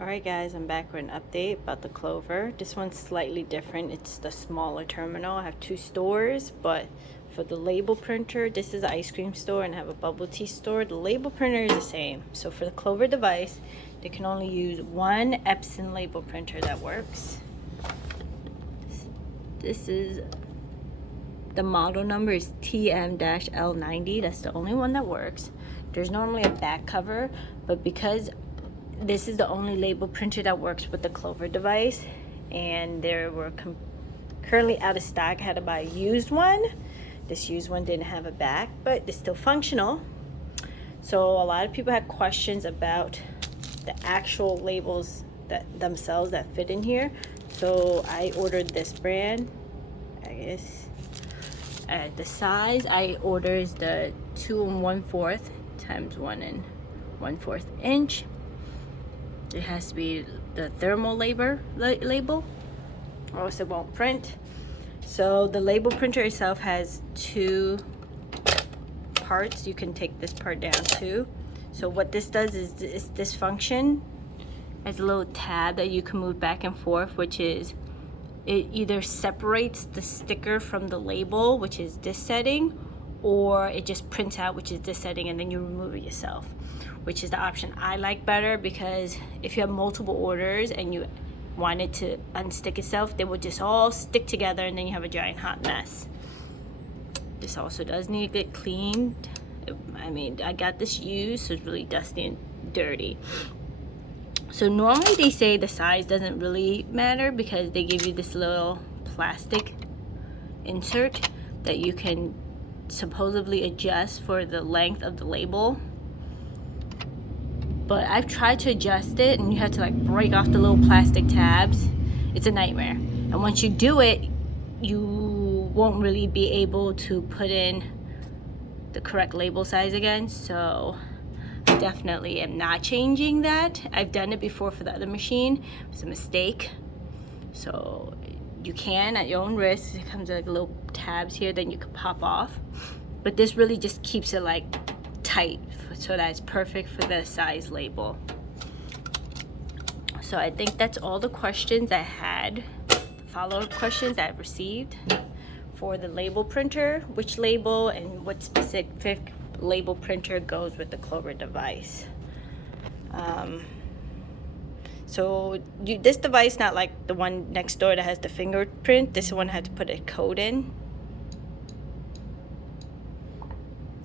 Alright guys, I'm back with an update about the Clover. This one's slightly different. It's the smaller terminal. I have two stores, but for the label printer, this is an ice cream store and I have a bubble tea store. The label printer is the same. So for the Clover device, they can only use one Epson label printer that works. This is, the model number is TM-L90. That's the only one that works. There's normally a back cover, but because this is the only label printer that works with the Clover device, and they were currently out of stock. I had to buy a used one. This used one didn't have a back, but it's still functional. So a lot of people had questions about the actual labels themselves that fit in here. So I ordered this brand. I guess the size I ordered is the 2 1/4 times 1 1/4 inch. It has to be the thermal label, or else it won't print. So the label printer itself has two parts. You can take this part down too. So what this does is this function has a little tab that you can move back and forth, which is it either separates the sticker from the label, which is this setting, or it just prints out, which is this setting, and then you remove it yourself, which is the option I like better, because if you have multiple orders and you want it to unstick itself, they will just all stick together and then you have a giant hot mess. This also does need to get cleaned. I mean, I got this used, so it's really dusty and dirty. So normally they say the size doesn't really matter because they give you this little plastic insert that you can supposedly adjust for the length of the label. But I've tried to adjust it and you have to like break off the little plastic tabs. It's a nightmare. And once you do it, you won't really be able to put in the correct label size again. So I definitely am not changing that. I've done it before for the other machine. It was a mistake. So you can at your own risk. It comes with like little tabs here that you can pop off. But this really just keeps it like tight, so that it's perfect for the size label. So I think that's all the questions I had, follow-up questions I've received for the label printer, which label and what specific label printer goes with the Clover device. So this device, not like the one next door that has the fingerprint. This one had to put a code in.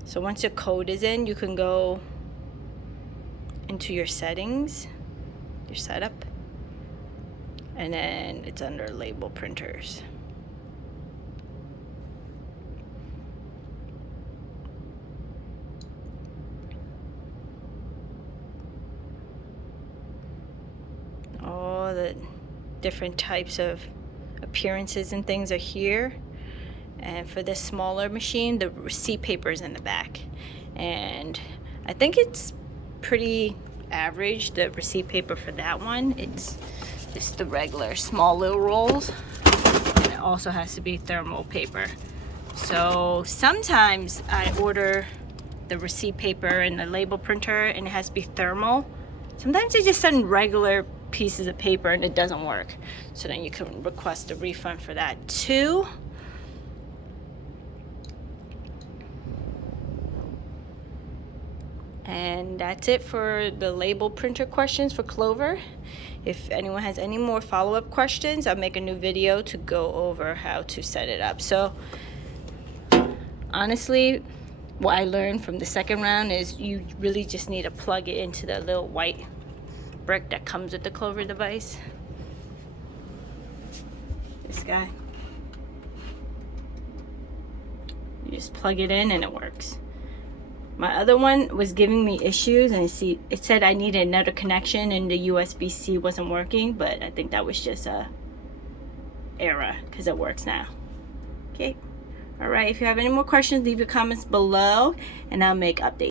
So once your code is in, you can go into your settings, your setup, and then it's under label printers. All the different types of appearances and things are here. And for this smaller machine, the receipt paper is in the back, and I think it's pretty average, the receipt paper for that one. It's just the regular small little rolls, and it also has to be thermal paper. So sometimes I order the receipt paper and the label printer and it has to be thermal. Sometimes they just send regular pieces of paper and it doesn't work, so then you can request a refund for that too. And that's it for the label printer questions for Clover. If anyone has any more follow-up questions, I'll make a new video to go over how to set it up. So honestly, what I learned from the second round is you really just need to plug it into the little white brick that comes with the Clover device. This guy. You just plug it in and it works. My other one was giving me issues, and it said I needed another connection and the USB-C wasn't working, but I think that was just a error because it works now. Okay. All right. If you have any more questions, leave your comments below and I'll make updates.